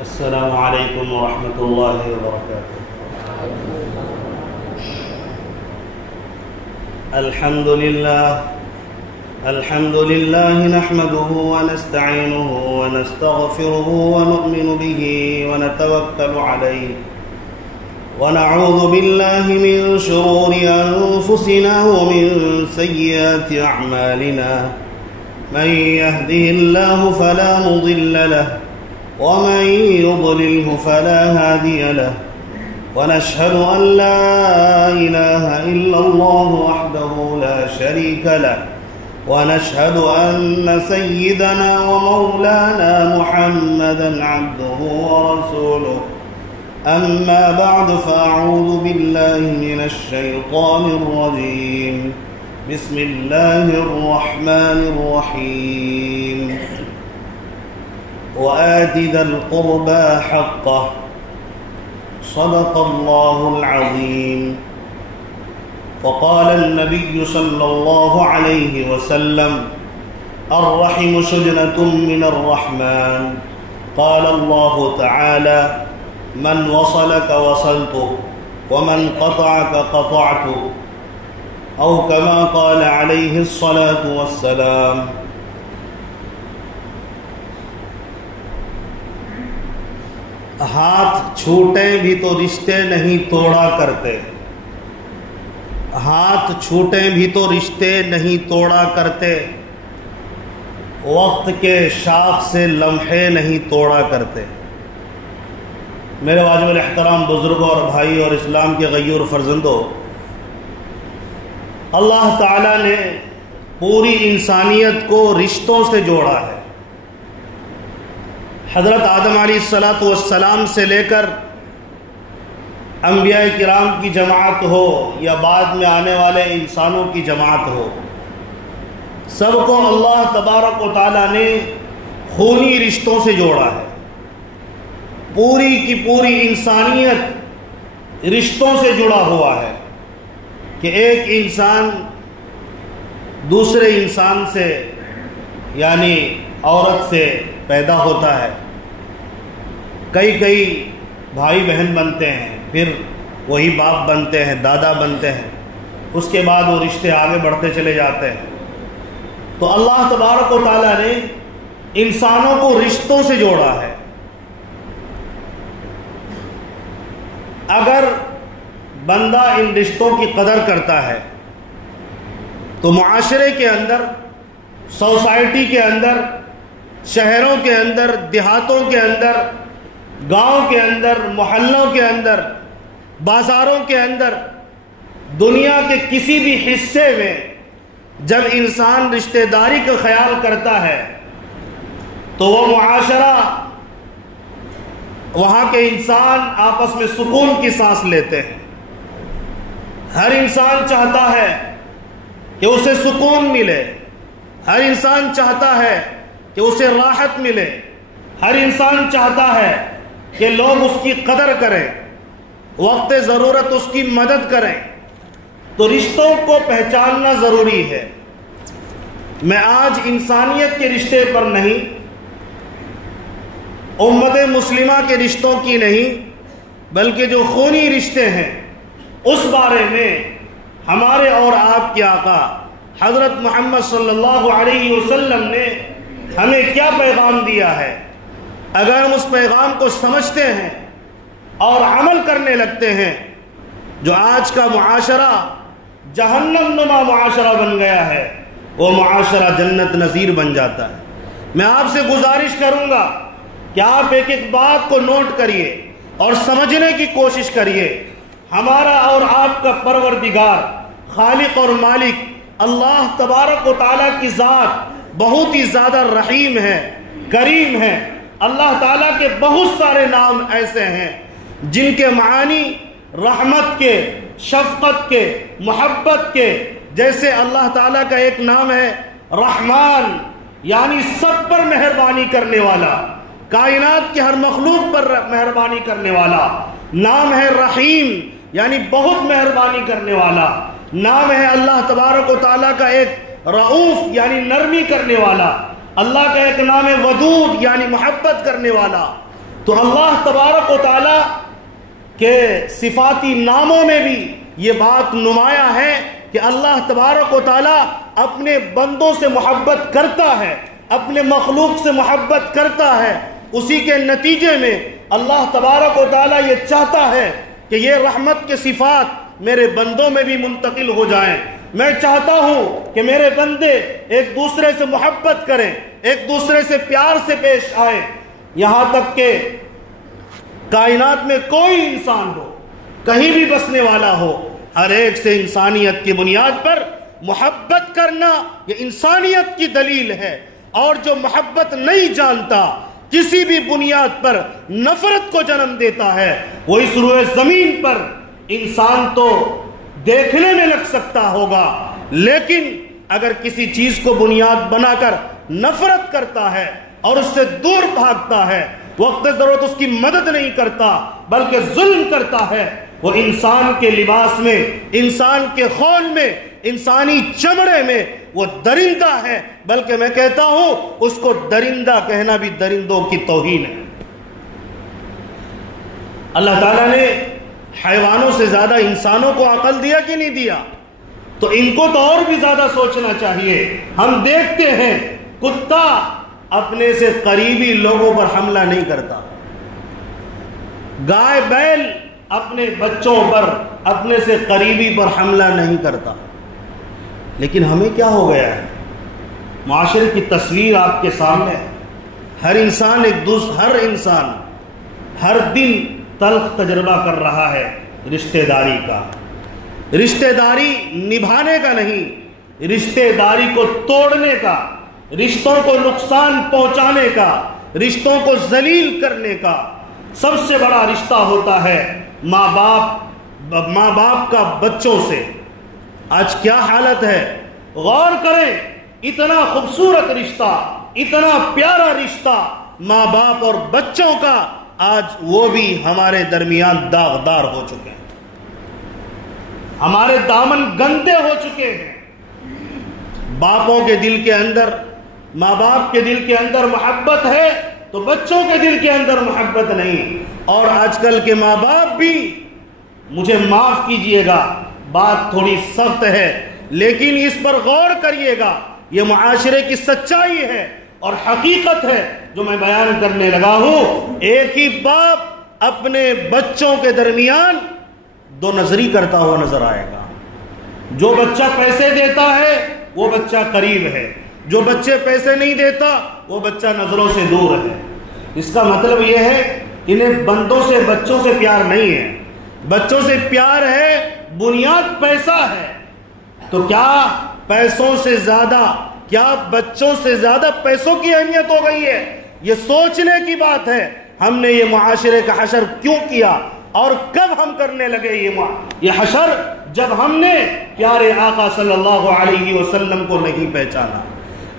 السلام علیکم ورحمۃ اللہ وبرکاتہ۔ الحمد للہ نحمده ونستعینه ونستغفره ونؤمن به ونتوکل علیہ ونعوذ باللہ من شرور انفسنا ومن سیئات اعمالنا من يهده الله فلا مضل له ومن يضلله فلا هادي له ونشهد أن لا إله إلا الله وحده لا شريك له ونشهد أن سيدنا ومولانا محمدا عبده ورسوله أما بعد فأعوذ بالله من الشيطان الرجيم بسم الله الرحمن الرحيم وآت ذا القربى حقه صدق الله العظيم وقال النبي صلى الله عليه وسلم الرحم شجنة من الرحمن قال الله تعالى من وصلك وصلته ومن قطعك قطعته أو كما قال عليه الصلاة والسلام۔ ہاتھ چھوٹیں بھی تو رشتے نہیں توڑا کرتے، ہاتھ چھوٹیں بھی تو رشتے نہیں توڑا کرتے، وقت کے شاخ سے لمحے نہیں توڑا کرتے۔ میرے واجب الاحترام بزرگوں اور بھائی اور اسلام کے غیور فرزندوں، اللہ تعالیٰ نے پوری انسانیت کو رشتوں سے جوڑا ہے۔ حضرت آدم علیہ السلام سے لے کر انبیاء کرام کی جماعت ہو یا بعد میں آنے والے انسانوں کی جماعت ہو، سب کو اللہ تبارک و تعالیٰ نے خونی رشتوں سے جوڑا ہے۔ پوری کی پوری انسانیت رشتوں سے جڑا ہوا ہے کہ ایک انسان دوسرے انسان سے یعنی عورت سے پیدا ہوتا ہے، کئی بھائی بہن بنتے ہیں، پھر وہی باپ بنتے ہیں، دادا بنتے ہیں، اس کے بعد وہ رشتے آگے بڑھتے چلے جاتے ہیں۔ تو اللہ تبارک و تعالیٰ نے انسانوں کو رشتوں سے جوڑا ہے۔ اگر بندہ ان رشتوں کی قدر کرتا ہے تو معاشرے کے اندر، سوسائٹی کے اندر، شہروں کے اندر، دیہاتوں کے اندر، گاؤں کے اندر، محلوں کے اندر، بازاروں کے اندر، دنیا کے کسی بھی حصے میں جب انسان رشتہ داری کا خیال کرتا ہے تو وہ معاشرہ، وہاں کے انسان آپس میں سکون کی سانس لیتے ہیں۔ ہر انسان چاہتا ہے کہ اسے سکون ملے، ہر انسان چاہتا ہے کہ اسے راحت ملے، ہر انسان چاہتا ہے کہ لوگ اس کی قدر کریں، وقت ضرورت اس کی مدد کریں۔ تو رشتوں کو پہچاننا ضروری ہے۔ میں آج انسانیت کے رشتے پر نہیں، امت مسلمہ کے رشتوں کی نہیں، بلکہ جو خونی رشتے ہیں اس بارے میں ہمارے اور آپ کے آقا حضرت محمد صلی اللہ علیہ وسلم نے ہمیں کیا پیغام دیا ہے۔ اگر ہم اس پیغام کو سمجھتے ہیں اور عمل کرنے لگتے ہیں، جو آج کا معاشرہ جہنم نما معاشرہ بن گیا ہے، وہ معاشرہ جنت نظیر بن جاتا ہے۔ میں آپ سے گزارش کروں گا کہ آپ ایک ایک بات کو نوٹ کریے اور سمجھنے کی کوشش کریے۔ ہمارا اور آپ کا پروردگار، خالق اور مالک اللہ تبارک و تعالیٰ کی ذات بہت ہی زیادہ رحیم ہے، کریم ہے۔ اللہ تعالیٰ کے بہت سارے نام ایسے ہیں جن کے معانی رحمت کے، شفقت کے، محبت کے، جیسے اللہ تعالیٰ کا ایک نام ہے رحمان، یعنی سب پر مہربانی کرنے والا، کائنات کی ہر مخلوق پر مہربانی کرنے والا۔ نام ہے رحیم، یعنی بہت مہربانی کرنے والا۔ نام ہے اللہ تبارک و تعالیٰ کا ایک رؤوف، یعنی نرمی کرنے والا۔ اللہ کا ایک نام ہے ودود، یعنی محبت کرنے والا۔ تو اللہ تبارک و تعالی کے صفاتی ناموں میں بھی یہ بات نمایاں ہے کہ اللہ تبارک و تعالی اپنے بندوں سے محبت کرتا ہے، اپنے مخلوق سے محبت کرتا ہے۔ اسی کے نتیجے میں اللہ تبارک و تعالی یہ چاہتا ہے کہ یہ رحمت کے صفات میرے بندوں میں بھی منتقل ہو جائیں۔ میں چاہتا ہوں کہ میرے بندے ایک دوسرے سے محبت کریں، ایک دوسرے سے پیار سے پیش آئیں، یہاں تک کہ کائنات میں کوئی انسان ہو، کہیں بھی بسنے والا ہو، ہر ایک سے انسانیت کی بنیاد پر محبت کرنا یہ انسانیت کی دلیل ہے۔ اور جو محبت نہیں جانتا، کسی بھی بنیاد پر نفرت کو جنم دیتا ہے، وہ اس روئے زمین پر انسان تو دیکھنے میں لگ سکتا ہوگا، لیکن اگر کسی چیز کو بنیاد بنا کر نفرت کرتا ہے اور اس سے دور بھاگتا ہے، وقت ضرورت اس کی مدد نہیں کرتا بلکہ ظلم کرتا ہے، وہ انسان کے لباس میں، انسان کے خون میں، انسانی چمڑے میں وہ درندہ ہے، بلکہ میں کہتا ہوں اس کو درندہ کہنا بھی درندوں کی توہین ہے۔ اللہ تعالیٰ نے حیوانوں سے زیادہ انسانوں کو عقل دیا کہ نہیں دیا؟ تو ان کو تو اور بھی زیادہ سوچنا چاہیے۔ ہم دیکھتے ہیں کتا اپنے سے قریبی لوگوں پر حملہ نہیں کرتا، گائے بیل اپنے بچوں پر، اپنے سے قریبی پر حملہ نہیں کرتا، لیکن ہمیں کیا ہو گیا ہے؟ معاشرے کی تصویر آپ کے سامنے ہے، ہر انسان ہر دن تلخ تجربہ کر رہا ہے رشتہ داری کا، رشتہ داری نبھانے کا نہیں، رشتہ داری کو توڑنے کا، رشتوں کو نقصان پہنچانے کا، رشتوں کو ذلیل کرنے کا۔ سب سے بڑا رشتہ ہوتا ہے ماں باپ کا بچوں سے۔ آج کیا حالت ہے؟ غور کریں، اتنا خوبصورت رشتہ، اتنا پیارا رشتہ ماں باپ اور بچوں کا، آج وہ بھی ہمارے درمیان داغدار ہو چکے ہیں، ہمارے دامن گندے ہو چکے ہیں۔ باپوں کے دل کے اندر، ماں باپ کے دل کے اندر محبت ہے تو بچوں کے دل کے اندر محبت نہیں۔ اور آج کل کے ماں باپ بھی، مجھے معاف کیجئے گا بات تھوڑی سخت ہے، لیکن اس پر غور کریے گا، یہ معاشرے کی سچائی ہے اور حقیقت ہے جو میں بیان کرنے لگا ہوں۔ ایک ہی باپ اپنے بچوں کے درمیان دو نظری کرتا ہوا نظر آئے گا۔ جو بچہ پیسے دیتا ہے وہ بچہ قریب ہے، جو بچے پیسے نہیں دیتا وہ بچہ نظروں سے دور ہے۔ اس کا مطلب یہ ہے انہیں بندوں سے، بچوں سے پیار نہیں ہے، بچوں سے پیار ہے، بنیاد پیسہ ہے۔ تو کیا پیسوں سے زیادہ، کیا بچوں سے زیادہ پیسوں کی اہمیت ہو گئی ہے؟ یہ سوچنے کی بات ہے ہم نے یہ معاشرے کا حشر کیوں کیا اور کب ہم کرنے لگے یہ حشر؟ جب ہم نے پیارے آقا صلی اللہ علیہ وسلم کو نہیں پہچانا،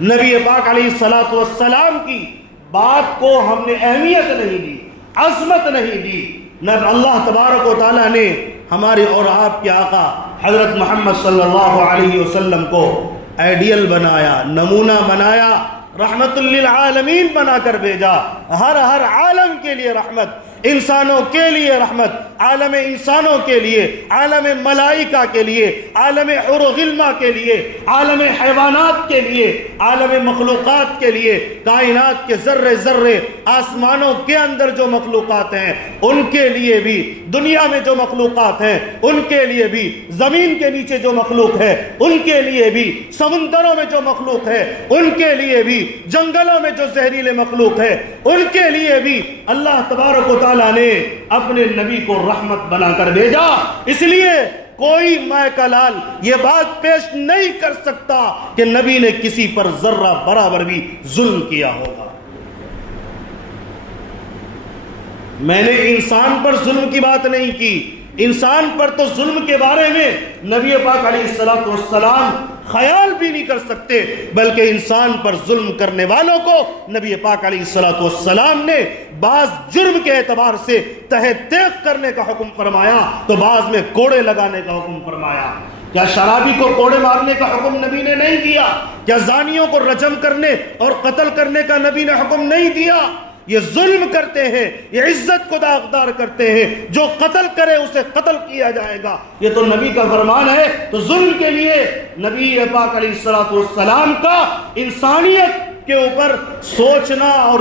نبی پاک علیہ الصلوۃ والسلام کی بات کو ہم نے اہمیت نہیں دی، عظمت نہیں دی۔ اللہ تبارک و تعالیٰ نے ہمارے اور آپ کے آقا حضرت محمد صلی اللہ علیہ وسلم کو آئیڈیل بنایا، نمونہ بنایا، رحمت للعالمین بنا کر بھیجا، ہر عالم کے لیے رحمت، انسانوں کے لیے رحمت، عالم انسانوں کے لیے، عالم ملائکہ کے لیے، عالم حور و غلمہ کے لیے، عالم حیوانات کے لیے، عالم مخلوقات کے لیے، کائنات کے ذرے ذرے، آسمانوں کے اندر جو مخلوقات ہیں ان کے لیے بھی، دنیا میں جو مخلوقات ہیں ان کے لیے بھی، زمین کے نیچے جو مخلوق ہے ان کے لیے بھی، سمندروں میں جو مخلوق ہے ان کے لیے بھی، جنگلوں میں جو زہریلے مخلوق ہے ان کے لیے بھی اللہ تبارک و تعالیٰ نے اپنے نبی کو رحمت بنا کر بھیجا۔ اس لیے کوئی ماء کا لال یہ بات پیش نہیں کر سکتا کہ نبی نے کسی پر ذرہ برابر بھی ظلم کیا ہوگا۔ میں نے انسان پر ظلم کی بات نہیں کی، انسان پر تو ظلم کے بارے میں نبی پاک علیہ الصلوۃ والسلام خیال بھی نہیں کر سکتے، بلکہ انسان پر ظلم کرنے والوں کو نبی پاک علیہ الصلوۃ والسلام نے بعض جرم کے اعتبار سے تہہ تیغ کرنے کا حکم فرمایا تو بعض میں کوڑے لگانے کا حکم فرمایا۔ کیا شرابی کو کوڑے مارنے کا حکم نبی نے نہیں دیا؟ کیا زانیوں کو رجم کرنے اور قتل کرنے کا نبی نے حکم نہیں دیا؟ یہ ظلم کرتے ہیں، یہ عزت کو داغدار کرتے ہیں، جو قتل کرے اسے قتل کیا جائے گا، یہ تو نبی کا فرمان ہے۔ تو ظلم کے لیے نبی پاک علیہ الصلوۃ والسلام کا انسانیت کے اوپر سوچنا اور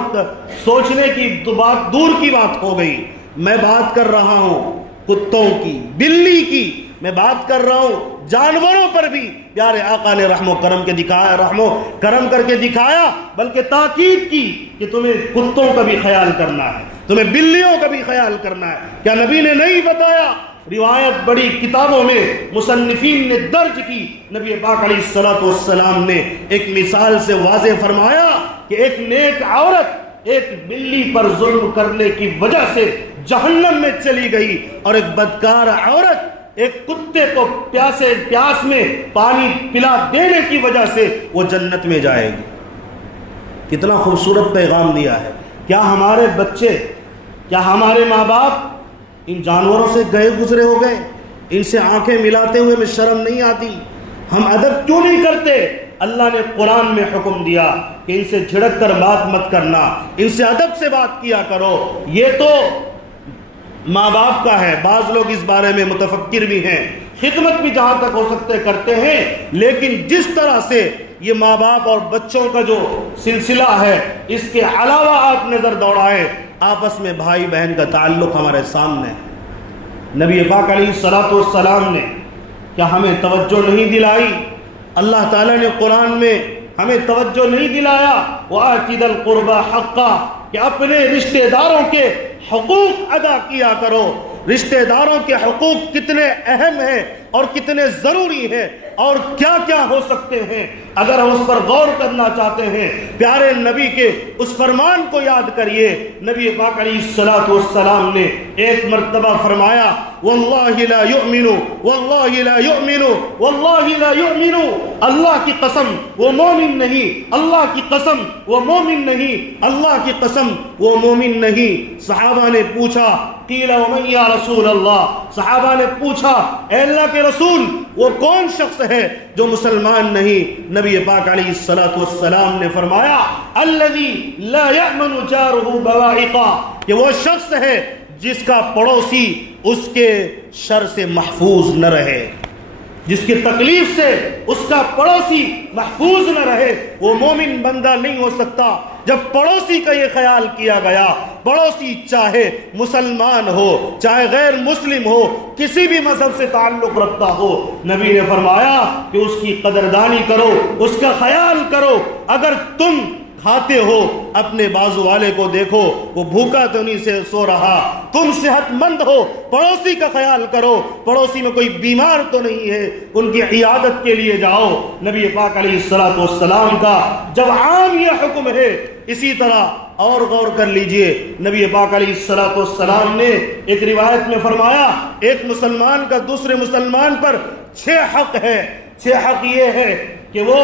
سوچنے کی بات دور کی بات ہو گئی۔ میں بات کر رہا ہوں کتوں کی، بلی کی، میں بات کر رہا ہوں جانوروں پر بھی پیارے آقا نے رحم و کرم کر کے دکھایا، بلکہ تاکید کی کہ تمہیں کتوں کا بھی خیال کرنا ہے، تمہیں بلیوں کا بھی خیال کرنا ہے۔ کیا نبی نے نہیں بتایا؟ روایت بڑی کتابوں میں مصنفین نے درج کی، نبی پاک علیہ الصلوۃ والسلام نے ایک مثال سے واضح فرمایا کہ ایک نیک عورت ایک بلی پر ظلم کرنے کی وجہ سے جہنم میں چلی گئی، اور ایک بدکار عورت ایک کتے کو پیاس میں پانی پلا دینے کی وجہ سے وہ جنت میں جائے گی۔ کتنا خوبصورت پیغام دیا ہے۔ کیا ہمارے بچے، کیا ہمارے ماں باپ ان جانوروں سے گئے گزرے ہو گئے؟ ان سے آنکھیں ملاتے ہوئے میں شرم نہیں آتی؟ ہم ادب کیوں نہیں کرتے؟ اللہ نے قرآن میں حکم دیا کہ ان سے جھڑک کر بات مت کرنا، ان سے ادب سے بات کیا کرو۔ یہ تو ماں باپ کا ہے، بعض لوگ اس بارے میں متفکر بھی ہیں، خدمت بھی جہاں تک ہو سکتے کرتے ہیں، لیکن جس طرح سے یہ ماں باپ اور بچوں کا جو سلسلہ ہے، اس کے علاوہ آپ نظر دوڑائیں، آپس میں بھائی بہن کا تعلق ہمارے سامنے ہے۔ نبی پاک علیہ الصلوۃ والسلام نے کیا ہمیں توجہ نہیں دلائی؟ اللہ تعالیٰ نے قرآن میں ہمیں توجہ نہیں دلایا؟ وَآتِ ذَا الْقُرْبَى حَقَّهُ، کہ اپنے رشتہ داروں کے حقوق ادا کیا کرو۔ رشتہ داروں کے حقوق کتنے اہم ہیں اور کتنے ضروری ہیں اور کیا کیا ہو سکتے ہیں، اگر ہم اس پر غور کرنا چاہتے ہیں پیارے نبی کے اس فرمان کو یاد کریے۔ نبی پاک علیہ الصلوۃ والسلام نے ایک مرتبہ فرمایا، واللہ لا یؤمن، واللہ لا یؤمن، واللہ لا یؤمن، اللہ کی قسم وہ مومن نہیں، اللہ کی قسم وہ مومن نہیں، اللہ کی قسم وہ مومن نہیں۔ صحابہ نے پوچھا، قیل ومن یا رسول اللہ، صحابہ نے پوچھا اے اللہ کے رسول وہ کون شخص ہے جو مسلمان نہیں؟ نبی پاک علیہ الصلوۃ والسلام نے فرمایا، الذی لا یأمن جارہ بوائقہ، کہ وہ شخص ہے جس کا پڑوسی اس کے شر سے محفوظ نہ رہے، جس کی تکلیف سے اس کا پڑوسی محفوظ نہ رہے، وہ مومن بندہ نہیں ہو سکتا۔ جب پڑوسی کا یہ خیال کیا گیا، پڑوسی چاہے مسلمان ہو چاہے غیر مسلم ہو، کسی بھی مذہب سے تعلق رکھتا ہو، نبی نے فرمایا کہ اس کی قدردانی کرو، اس کا خیال کرو۔ اگر تم کھاتے ہو اپنے بازو والے کو دیکھو، وہ بھوکا تو نہیں سے سو رہا، تم صحت مند ہو، پڑوسی کا خیال کرو، پڑوسی میں کوئی بیمار تو نہیں ہے، ان کی عیادت کے لیے جاؤ۔ نبی پاک علیہ الصلوۃ والسلام کا جب عام یہ حکم ہے، اسی طرح اور غور کر لیجئے، نبی پاک علیہ الصلوۃ والسلام نے ایک روایت میں فرمایا، ایک مسلمان کا دوسرے مسلمان پر 6 حق ہے۔ 6 حق یہ ہے کہ وہ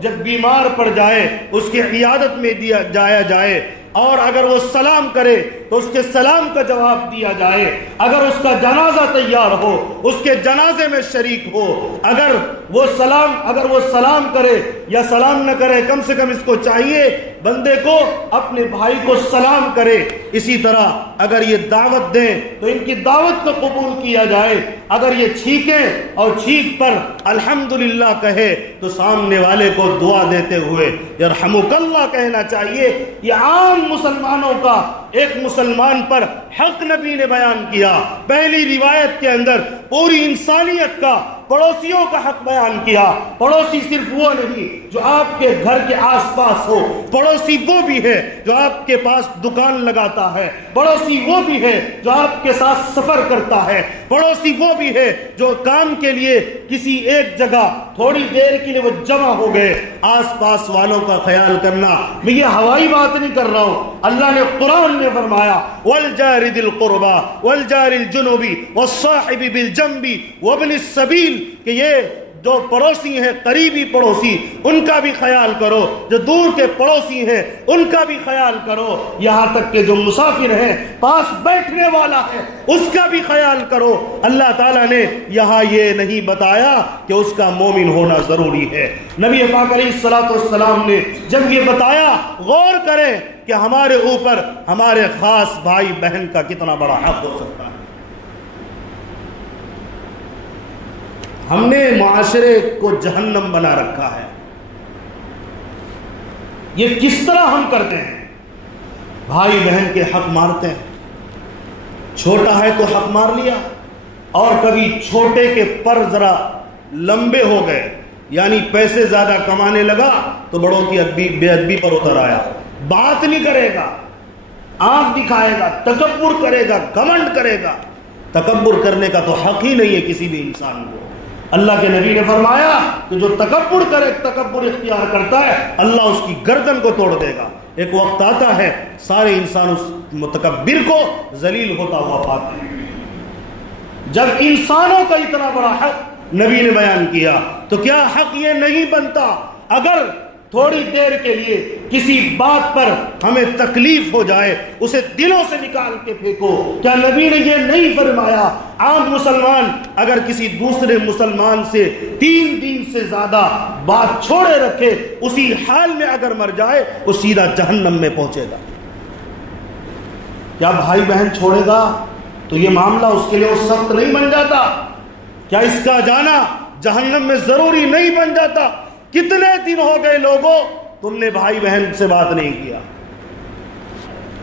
جب بیمار پڑ جائے اس کی عیادت میں جایا جائے، اور اگر وہ سلام کرے تو اس کے سلام کا جواب دیا جائے، اگر اس کا جنازہ تیار ہو اس کے جنازے میں شریک ہو، اگر وہ سلام کرے یا سلام نہ کرے، کم سے کم اس کو چاہیے بندے کو اپنے بھائی کو سلام کرے۔ اسی طرح اگر یہ دعوت دیں تو ان کی دعوت کو قبول کیا جائے، اگر یہ چھینکیں اور چھینک پر الحمدللہ کہے تو سامنے والے کو دعا دیتے ہوئے یرحمک اللہ کہنا چاہیے۔ یہ عام مسلمانوں کا ایک مسلمان پر حق نبی نے بیان کیا۔ پہلی روایت کے اندر پوری انسانیت کا، پڑوسیوں کا حق بیان کیا۔ پڑوسی صرف وہ نہیں جو آپ کے گھر کے آس پاس ہو، پڑوسی وہ بھی ہے جو آپ کے پاس دکان لگاتا ہے، پڑوسی وہ بھی ہے جو آپ کے ساتھ سفر کرتا ہے، پڑوسی وہ بھی ہے جو کام کے لیے کسی ایک جگہ تھوڑی دیر کے لیے وہ جمع ہو گئے۔ آس پاس والوں کا خیال کرنا، میں یہ ہوائی بات نہیں کر رہا ہوں، اللہ نے قرآن میں فرمایا والجار ذی القربى والجار الجنب والصاحب بالجنب وابن السبیل، کہ یہ جو پڑوسی ہیں قریبی پڑوسی ان کا بھی خیال کرو، جو دور کے پڑوسی ہیں ان کا بھی خیال کرو، یہاں تک کہ جو مسافر ہیں پاس بیٹھنے والا ہے اس کا بھی خیال کرو۔ اللہ تعالیٰ نے یہاں یہ نہیں بتایا کہ اس کا مومن ہونا ضروری ہے۔ نبی پاک علیہ الصلوۃ والسلام نے جب یہ بتایا، غور کریں کہ ہمارے اوپر ہمارے خاص بھائی بہن کا کتنا بڑا حق ہو سکتا ہے۔ ہم نے معاشرے کو جہنم بنا رکھا ہے۔ یہ کس طرح ہم کرتے ہیں؟ بھائی بہن کے حق مارتے ہیں، چھوٹا ہے تو حق مار لیا، اور کبھی چھوٹے کے پر ذرا لمبے ہو گئے، یعنی پیسے زیادہ کمانے لگا تو بڑوں کی بے ادبی پر اتر آیا، بات نہیں کرے گا، آنکھ دکھائے گا، تکبر کرے گا، گھمنڈ کرے گا۔ تکبر کرنے کا تو حق ہی نہیں ہے کسی بھی انسان کو۔ اللہ کے نبی نے فرمایا کہ جو تکبر اختیار کرتا ہے اللہ اس کی گردن کو توڑ دے گا۔ ایک وقت آتا ہے سارے انسان اس متکبر کو ذلیل ہوتا ہوا پاتے ہیں۔ جب انسانوں کا اتنا بڑا حق نبی نے بیان کیا تو کیا حق یہ نہیں بنتا اگر تھوڑی دیر کے لیے کسی بات پر ہمیں تکلیف ہو جائے اسے دلوں سے نکال کے پھینکو؟ کیا نبی نے یہ نہیں فرمایا عام مسلمان اگر کسی دوسرے مسلمان سے 3 دن سے زیادہ بات چھوڑے رکھے، اسی حال میں اگر مر جائے وہ سیدھا جہنم میں پہنچے گا؟ کیا بھائی بہن چھوڑے گا تو یہ معاملہ اس کے لیے وہ سخت نہیں بن جاتا؟ کیا اس کا جانا جہنم میں ضروری نہیں بن جاتا؟ کتنے دن ہو گئے لوگوں تم نے بھائی بہن سے بات نہیں کیا؟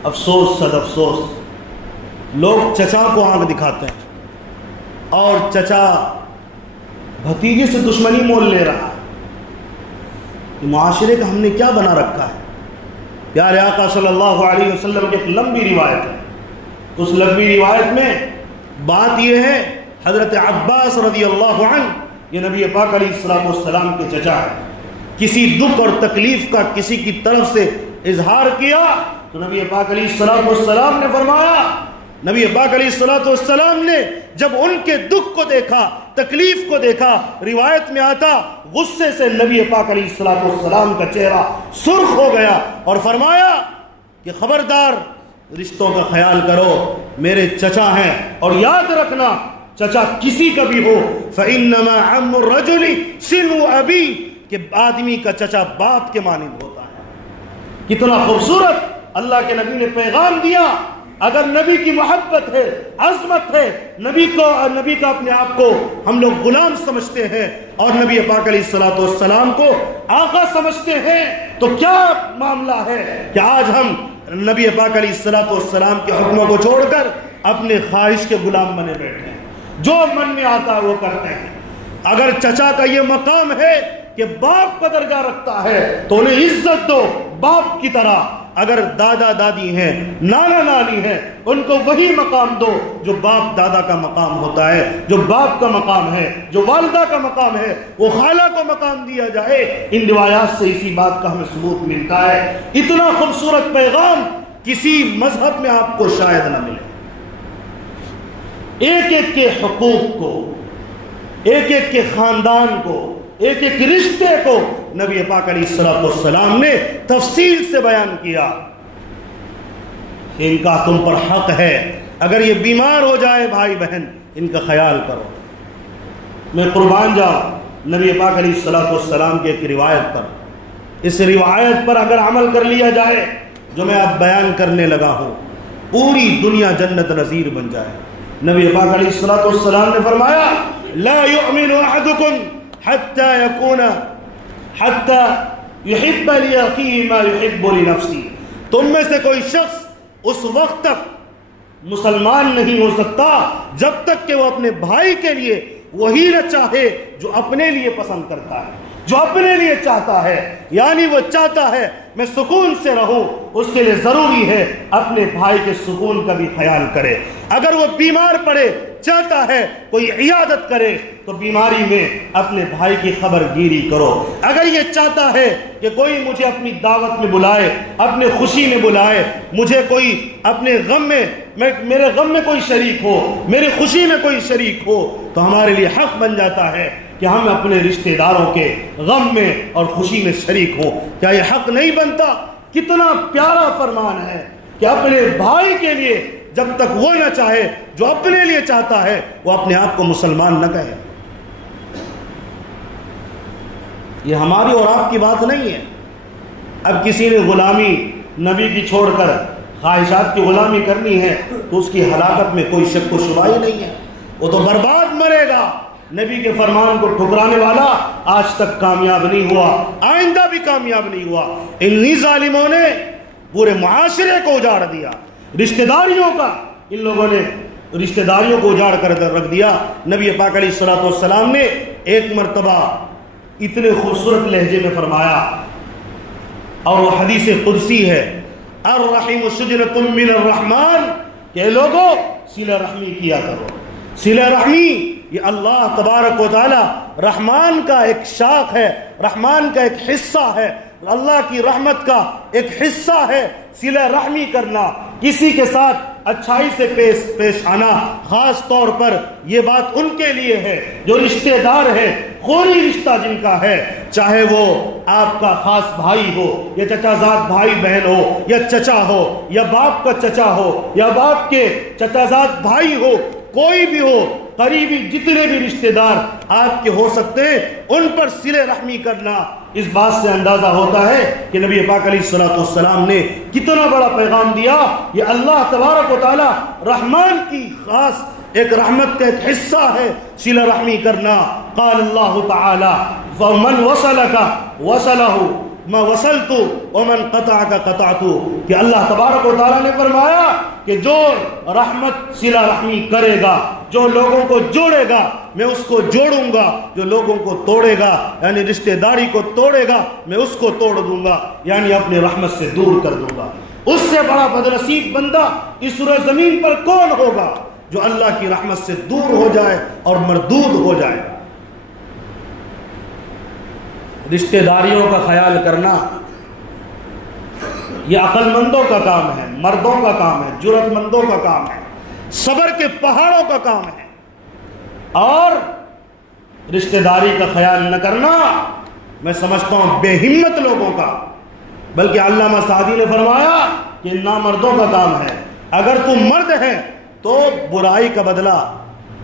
افسوس صد افسوس، لوگ چچا کو آنکھ دکھاتے ہیں اور چچا بھتیجے سے دشمنی مول لے رہا ہے۔ معاشرے کا ہم نے کیا بنا رکھا ہے؟ پیارے آقا صلی اللہ علیہ وسلم کی ایک لمبی روایت ہے، اس لمبی روایت میں بات یہ ہے، حضرت عباس رضی اللہ عنہ، یہ نبی پاک علیہ السلام والسلام کے چچا ہے، کسی دکھ اور تکلیف کا کسی کی طرف سے اظہار کیا تو نبی پاک علیہ السلام والسلام نے فرمایا، نبی پاک علیہ السلام والسلام نے جب ان کے دکھ کو دیکھا، تکلیف کو دیکھا، روایت میں آتا غصے سے نبی پاک علیہ السلام والسلام کا چہرہ سرخ ہو گیا اور فرمایا کہ خبردار رشتوں کا خیال کرو، میرے چچا ہیں، اور یاد رکھنا چچا کسی کا بھی ہو فَإِنَّمَا عَمُّ الرَّجُلِ سِنُّ أَبِي، کہ آدمی کا چچا باپ کے مانند ہوتا ہے۔ کتنا خوبصورت اللہ کے نبی نے پیغام دیا۔ اگر نبی کی محبت ہے، عظمت ہے، نبی کا اپنے آپ کو ہم لوگ غلام سمجھتے ہیں اور نبی پاک علیہ الصلوۃ والسلام کو آقا سمجھتے ہیں، تو کیا معاملہ ہے کہ آج ہم نبی پاک علیہ الصلوۃ والسلام کے حکموں کو چھوڑ کر اپنے خواہش کے غلام بنے بیٹھے ہیں، جو من میں آتا ہے وہ کرتے ہیں۔ اگر چچا کا یہ مقام ہے کہ باپ کا درجہ رکھتا ہے تو انہیں عزت دو باپ کی طرح، اگر دادا دادی ہیں، نانا نانی ہیں، ان کو وہی مقام دو جو باپ دادا کا مقام ہوتا ہے، جو باپ کا مقام ہے، جو والدہ کا مقام ہے وہ خالہ کو مقام دیا جائے۔ ان روایات سے اسی بات کا ہمیں ثبوت ملتا ہے۔ اتنا خوبصورت پیغام کسی مذہب میں آپ کو شاید نہ ملے۔ ایک ایک کے حقوق کو، ایک ایک کے خاندان کو، ایک ایک رشتے کو نبی پاک علیہ الصلوۃ والسلام نے تفصیل سے بیان کیا۔ ان کا تم پر حق ہے، اگر یہ بیمار ہو جائے بھائی بہن ان کا خیال کرو۔ میں قربان جاؤں نبی پاک علیہ الصلوۃ والسلام کی ایک روایت پر، اس روایت پر اگر عمل کر لیا جائے جو میں اب بیان کرنے لگا ہوں، پوری دنیا جنت نظیر بن جائے۔ نبی پاک علیہ الصلوۃ والسلام نے فرمایا لا یؤمن احدکم حتی یحب لأخیہ ما یحب لنفسہ، تم میں سے کوئی شخص اس وقت تک مسلمان نہیں ہو سکتا جب تک کہ وہ اپنے بھائی کے لیے وہی نہ چاہے جو اپنے لیے پسند کرتا ہے، جو اپنے لیے چاہتا ہے، یعنی وہ چاہتا ہے میں سکون سے رہوں، اس کے لیے ضروری ہے اپنے بھائی کے سکون کا بھی خیال کرے۔ اگر وہ بیمار پڑے، چاہتا ہے کوئی عیادت کرے تو بیماری میں اپنے بھائی کی خبر گیری کرو۔ اگر یہ چاہتا ہے کہ کوئی مجھے اپنی دعوت میں بلائے، اپنے خوشی میں بلائے، مجھے کوئی اپنے غم میں، میرے غم میں کوئی شریک ہو، میری خوشی میں کوئی شریک ہو، تو ہمارے لیے حق بن جاتا ہے کہ ہم اپنے رشتہ داروں کے غم میں اور خوشی میں شریک ہوں؟ کیا یہ حق نہیں بنتا؟ کتنا پیارا فرمان ہے کہ اپنے بھائی کے لیے جب تک وہ نہ چاہے جو اپنے لیے چاہتا ہے وہ اپنے آپ کو مسلمان نہ کہے۔ یہ ہماری اور آپ کی بات نہیں ہے۔ اب کسی نے غلامی نبی کی چھوڑ کر خواہشات کی غلامی کرنی ہے تو اس کی ہلاکت میں کوئی شک و شبہ ہی نہیں ہے، وہ تو برباد مرے گا۔ نبی کے فرمان کو ٹھکرانے والا آج تک کامیاب نہیں ہوا، آئندہ بھی کامیاب نہیں ہوا۔ انہی ظالموں نے پورے معاشرے کو اجاڑ دیا، رشتہ داریوں کا، ان لوگوں نے رشتہ داریوں کو اجاڑ کر رکھ دیا۔ نبی پاک علیہ الصلوۃ والسلام نے ایک مرتبہ اتنے خوبصورت لہجے میں فرمایا، اور وہ حدیث قدسی ہے، الرحیم شجرۃ من الرحمن، کہ لوگوں صلہ رحمی کیا کرو۔ صلہ رحمی یہ اللہ تبارک و تعالی رحمان کا ایک شاخ ہے، رحمان کا ایک حصہ ہے، اللہ کی رحمت کا ایک حصہ ہے صلہ رحمی کرنا، کسی کے ساتھ اچھائی سے پیش آنا۔ خاص طور پر یہ بات ان کے لیے ہے جو رشتہ دار ہے، خونی رشتہ جن کا ہے، چاہے وہ آپ کا خاص بھائی ہو یا چچا زاد بھائی بہن ہو یا چچا ہو یا باپ کا چچا ہو یا باپ کے چچا زاد بھائی ہو، کوئی بھی ہو، قریبی جتنے بھی رشتہ دار آپ کے ہو سکتے ہیں ان پر صلہ رحمی کرنا۔ اس بات سے اندازہ ہوتا ہے کہ نبی پاک علیہ الصلوۃ والسلام نے کتنا بڑا پیغام دیا۔ یہ اللہ تبارک و تعالی رحمان کی خاص ایک رحمت کا ایک حصہ ہے صلہ رحمی کرنا۔ قال اللہ تعالی فمن وصلک وصلہ ما وصلت ومن قطعک قطعت، کہ اللہ تبارک و تعالی نے فرمایا کہ جو رحمت صلہ رحمی کرے گا، جو لوگوں کو جوڑے گا میں اس کو جوڑوں گا، جو لوگوں کو توڑے گا یعنی رشتہ داری کو توڑے گا میں اس کو توڑ دوں گا، یعنی اپنی رحمت سے دور کر دوں گا۔ اس سے بڑا بدنصیب بندہ اس روئے زمین پر کون ہوگا جو اللہ کی رحمت سے دور ہو جائے اور مردود ہو جائے۔ رشتہ داریوں کا خیال کرنا یہ عقل مندوں کا کام ہے، مردوں کا کام ہے، جرأت مندوں کا کام ہے، صبر کے پہاڑوں کا کام ہے۔ اور رشتہ داری کا خیال نہ کرنا میں سمجھتا ہوں بے ہمت لوگوں کا، بلکہ علامہ سعدی نے فرمایا کہ نامردوں کا کام ہے۔ اگر تم مرد ہے تو برائی کا بدلہ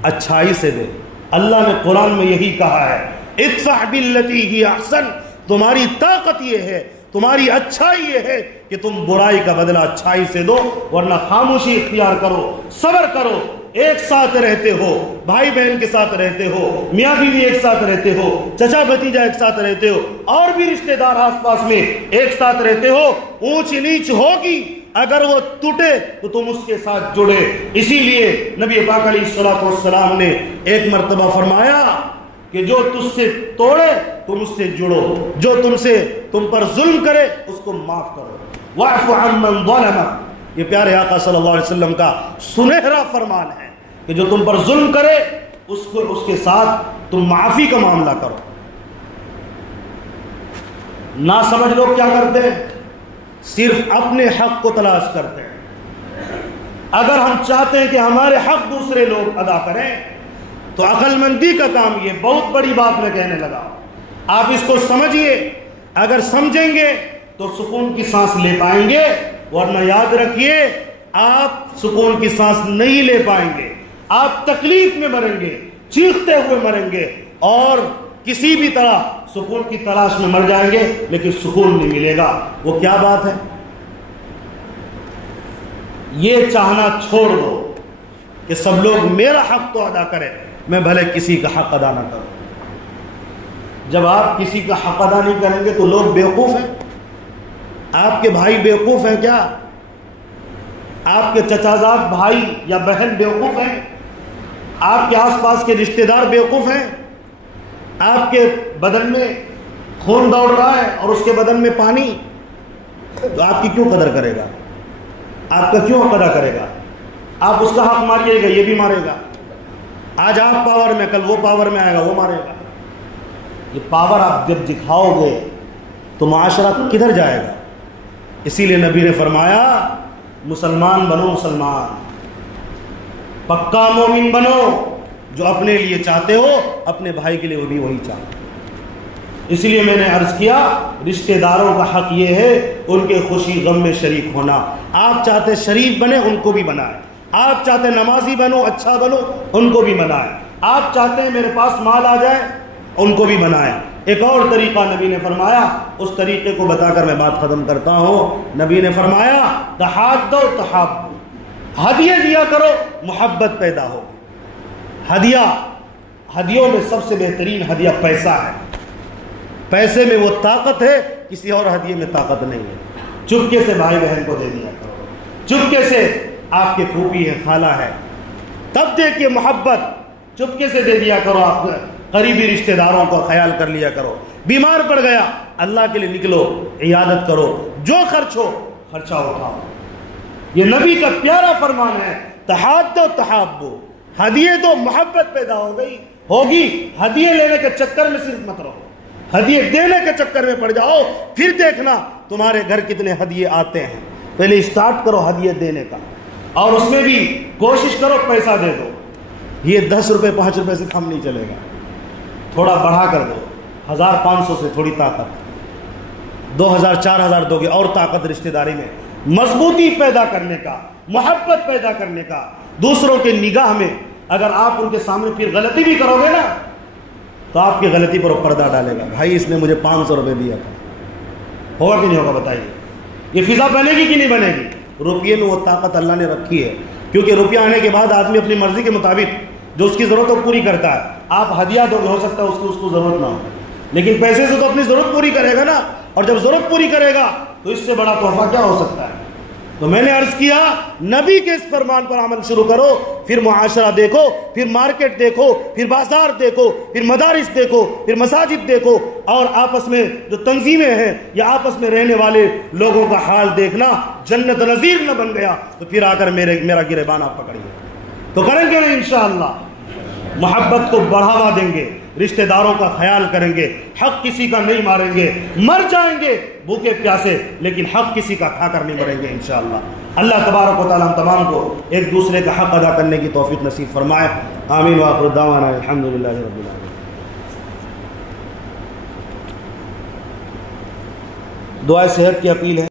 اچھائی سے دے۔ اللہ نے قرآن میں یہی کہا ہے، ادفع باللتی ہی احسن، تمہاری طاقت یہ ہے، تمہاری اچھائی یہ ہے کہ تم برائی کا بدلہ اچھائی سے دو، ورنہ خاموشی اختیار کرو، صبر کرو۔ ایک ساتھ رہتے ہو، بھائی بہن کے ساتھ رہتے ہو، میاں بیوی ایک ساتھ رہتے ہو، چچا بھتیجا ایک ساتھ رہتے ہو، اور بھی رشتہ دار آس پاس میں ایک ساتھ رہتے ہو، اونچ نیچ ہوگی، اگر وہ ٹوٹے تو تم اس کے ساتھ جڑے۔ اسی لیے نبی پاک علیہ الصلوۃ والسلام نے ایک مرتبہ فرمایا کہ جو تجھ سے توڑے تم اس سے جڑو، جو تم پر ظلم کرے اس کو معاف کرو۔ واعف عمن ظلم، یہ پیارے آقا صلی اللہ علیہ وسلم کا سنہرا فرمان ہے کہ جو تم پر ظلم کرے اس کے ساتھ تم معافی کا معاملہ کرو۔ نہ سمجھ لوگ کیا کرتے ہیں، صرف اپنے حق کو تلاش کرتے ہیں۔ اگر ہم چاہتے ہیں کہ ہمارے حق دوسرے لوگ ادا کریں تو عقل مندی کا کام، یہ بہت بڑی بات میں کہنے لگا، آپ اس کو سمجھیے۔ اگر سمجھیں گے تو سکون کی سانس لے پائیں گے، ورنہ یاد رکھیے آپ سکون کی سانس نہیں لے پائیں گے، آپ تکلیف میں مریں گے، چیختے ہوئے مریں گے، اور کسی بھی طرح سکون کی تلاش میں مر جائیں گے لیکن سکون نہیں ملے گا۔ وہ کیا بات ہے؟ یہ چاہنا چھوڑ دو کہ سب لوگ میرا حق تو ادا کریں، میں بھلے کسی کا حق ادا نہ کروں۔ جب آپ کسی کا حق ادا نہیں کریں گے تو لوگ بیوقوف ہیں؟ آپ کے بھائی بیوقوف ہیں کیا؟ آپ کے چچازاد بھائی یا بہن بیوقوف ہیں؟ آپ کے آس پاس کے رشتہ دار بیوقوف ہیں؟ آپ کے بدن میں خون دوڑ رہا ہے اور اس کے بدن میں پانی، تو آپ کی کیوں قدر کرے گا؟ آپ کا کیوں قدر کرے گا؟ آپ اس کا حق ماریے گا، یہ بھی مارے گا۔ آج آپ پاور میں، کل وہ پاور میں آئے گا، وہ مارے گا۔ یہ پاور آپ جب دکھاؤ گے تو معاشرہ کدھر جائے گا؟ اسی لیے نبی نے فرمایا مسلمان بنو، مسلمان پکا مومن بنو، جو اپنے لیے چاہتے ہو اپنے بھائی کے لیے وہ بھی وہی چاہتے. اس لیے میں نے عرض کیا رشتہ داروں کا حق یہ ہے ان کے خوشی غم میں شریک ہونا. آپ چاہتے شریف بنے ان کو بھی بنائیں, آپ چاہتے نمازی بنو اچھا بنو ان کو بھی بنائیں, آپ چاہتے ہیں میرے پاس مال آ جائے ان کو بھی بنائیں. ایک اور طریقہ نبی نے فرمایا, اس طریقے کو بتا کر میں بات ختم کرتا ہوں. نبی نے فرمایا تحادو تحابو, ہدیے دیا کرو محبت پیدا ہو. ہدیوں میں سب سے بہترین ہدیہ پیسہ ہے. پیسے میں وہ طاقت ہے, کسی اور ہدیے میں طاقت نہیں ہے. چپکے سے بھائی بہن کو دے دیا کرو, چپکے سے آپ کے پھوپھی ہے خالہ ہے تب دیکھیے محبت, چپکے سے دے دیا کرو. آپ قریبی رشتہ داروں کو خیال کر لیا کرو. بیمار پڑ گیا اللہ کے لیے نکلو عیادت کرو, جو خرچ ہو خرچہ اٹھاؤ. یہ نبی کا پیارا فرمان ہے تحادو تحابو, ہدیے دو محبت پیدا ہوگی. ہدیے لینے کے چکر میں صرف مت رہو, ہدیے دینے کے چکر میں پڑ جاؤ, پھر دیکھنا تمہارے گھر کتنے ہدیے آتے ہیں. پہلے اسٹارٹ کرو ہدیے دینے کا, اور اس میں بھی کوشش کرو پیسہ دے دو. یہ 10 روپے 5 روپے سے کم نہیں چلے گا, تھوڑا بڑھا کر دو. 1500 سے تھوڑی طاقت, 2000 4000 دو گے اور طاقت رشتہ داری میں مضبوطی پیدا کرنے کا, محبت پیدا کرنے کا. دوسروں کے نگاہ میں اگر آپ ان کے سامنے پھر غلطی بھی کرو گے نا تو آپ کی غلطی پر وہ پردہ ڈالے گا, بھائی اس نے مجھے 500 روپے دیا تھا. ہوگا کہ نہیں ہوگا بتائیے؟ یہ فضا بنے گی کہ نہیں بنے گی؟ روپیے میں وہ طاقت اللہ نے رکھی ہے, کیونکہ روپیہ آنے کے بعد آدمی اپنی مرضی کے مطابق جو اس کی ضرورت وہ پوری کرتا ہے. آپ ہدیہ دو گے, ہو سکتا ہے اس کو ضرورت نہ ہو, لیکن پیسے سے تو اپنی ضرورت پوری کرے گا نا, اور جب ضرورت پوری کرے گا تو اس سے بڑا تحفہ کیا ہو سکتا ہے؟ تو میں نے عرض کیا نبی کے اس فرمان پر عمل شروع کرو, پھر معاشرہ دیکھو, پھر مارکیٹ دیکھو, پھر بازار دیکھو, پھر مدارس دیکھو, پھر مساجد دیکھو, اور آپس میں جو تنظیمیں ہیں یا آپس میں رہنے والے لوگوں کا حال دیکھنا. جنت نظیر نہ بن گیا تو پھر آ کر میرا گریبان آپ پکڑیے. تو کریں گے نا انشاءاللہ, محبت کو بڑھاوا دیں گے, رشتہ داروں کا خیال کریں گے, حق کسی کا نہیں ماریں گے. مر جائیں گے بھوکے پیاسے لیکن حق کسی کا کھا کر نہیں مریں گے انشاءاللہ. اللہ تبارک و تعالی ہم تمام کو ایک دوسرے کا حق ادا کرنے کی توفیق نصیب فرمائے. آمین وآخر دعوانا الحمدللہ رب العالمین. دعائے صحت کی اپیل ہے.